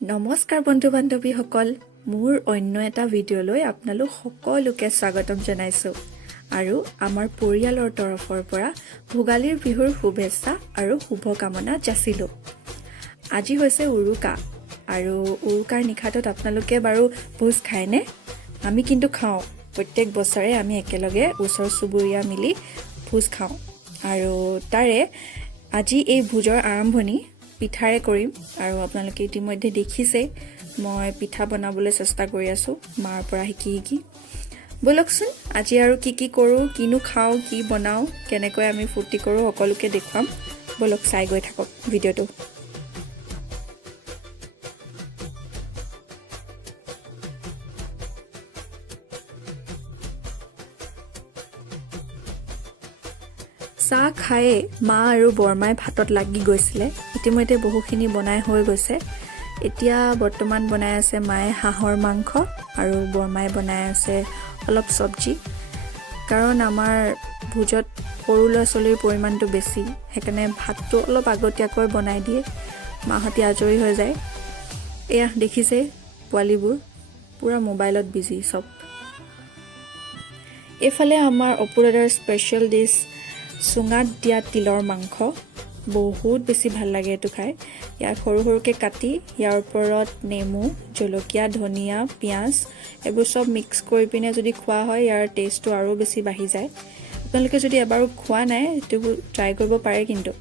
নমস্কাৰ বন্ধু বান্ধৱীসকল, মোৰ অন্য এটা ভিডিঅ'লৈ আপোনালোক সকলোকে স্বাগতম জনাইছোঁ আৰু আমাৰ পৰিয়ালৰ তৰফৰ পৰা ভোগালীৰ বিহুৰ শুভেচ্ছা আৰু শুভকামনা যাচিলোঁ। আজি হৈছে উৰুকা আৰু উৰুকাৰ নিশাটোত আপোনালোকে বাৰু ভোজ খায়নে? আমি কিন্তু খাওঁ। প্ৰত্যেক বছৰে আমি একেলগে ওচৰ চুবুৰীয়া মিলি ভোজ খাওঁ আৰু তাৰে আজি এই ভোজৰ আৰম্ভণি পিঠাৰে কৰিম আৰু আপোনালোকে ইতিমধ্যে দেখিছে মই পিঠা বনাবলৈ চেষ্টা কৰি আছোঁ মাৰ পৰা শিকি বলকচোন আজি আৰু কি কৰোঁ, কিনো খাওঁ, কি বনাওঁ, কেনেকৈ আমি ফূৰ্তি কৰোঁ সকলোকে দেখুৱাম। বলক চাই গৈ থাকক ভিডিঅ'টো। চাহ খায়ে মা আৰু বৰমাই ভাতত লাগি গৈছিলে। ইতিমধ্যে বহুখিনি বনাই হৈ গৈছে। এতিয়া বৰ্তমান বনাই আছে মায়ে হাঁহৰ মাংস আৰু বৰমাই বনাই আছে অলপ চব্জি। কাৰণ আমাৰ ভোজত সৰু ল'ৰা ছোৱালীৰ পৰিমাণটো বেছি, সেইকাৰণে ভাতটো অলপ আগতীয়াকৈ বনাই দিয়ে, মাহঁতি আজৰি হৈ যায়। এয়া দেখিছে পোৱালিবোৰ পূৰা মোবাইলত বিজি চব। এইফালে আমাৰ অপু দাদাৰ স্পেচিয়েল ডিছ চুঙাত দিয়া তিলৰ মাংস। বহুত বেছি ভাল লাগে এইটো খাই। ইয়াক সৰু সৰুকৈ কাটি ইয়াৰ ওপৰত নেমু, জলকীয়া, ধনিয়া, পিঁয়াজ এইবোৰ চব মিক্স কৰি পিনে যদি খোৱা হয় ইয়াৰ টেষ্টটো আৰু বেছি বাঢ়ি যায়। আপোনালোকে যদি এবাৰো খোৱা নাই এইটো ট্ৰাই কৰিব পাৰে কিন্তু।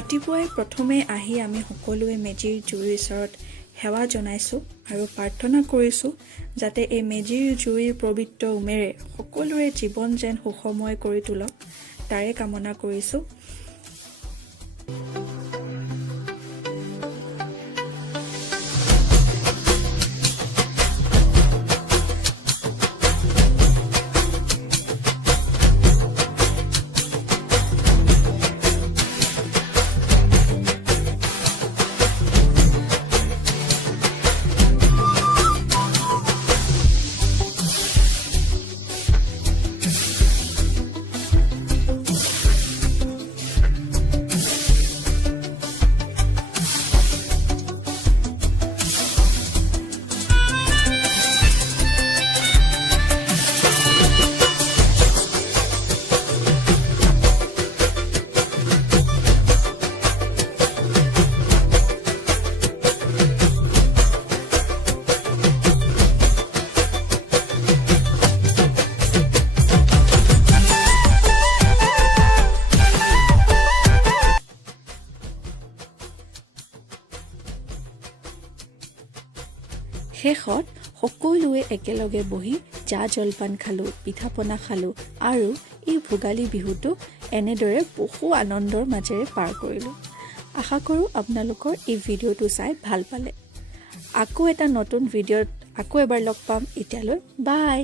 ৰাতিপুৱাই প্ৰথমে আহি আমি সকলোৱে মেজিৰ জুইৰ ওচৰত সেৱা জনাইছোঁ আৰু প্ৰাৰ্থনা কৰিছোঁ যাতে এই মেজিৰ জুইৰ পবিত্ৰ উমেৰে সকলোৰে জীৱন যেন সুখময় কৰি তোলক, তাৰে কামনা কৰিছোঁ। শেষত সকলোৱে একেলগে বহি জা জলপান খালোঁ, পিঠা পনা খালোঁ আৰু এই ভোগালী বিহুটো এনেদৰে বহু আনন্দৰ মাজেৰে পাৰ কৰিলোঁ। আশা কৰোঁ আপোনালোকৰ এই ভিডিঅ'টো চাই ভাল পালে। আকৌ এটা নতুন ভিডিঅ'ত আকৌ এবাৰ লগ পাম। এতিয়ালৈ বাই।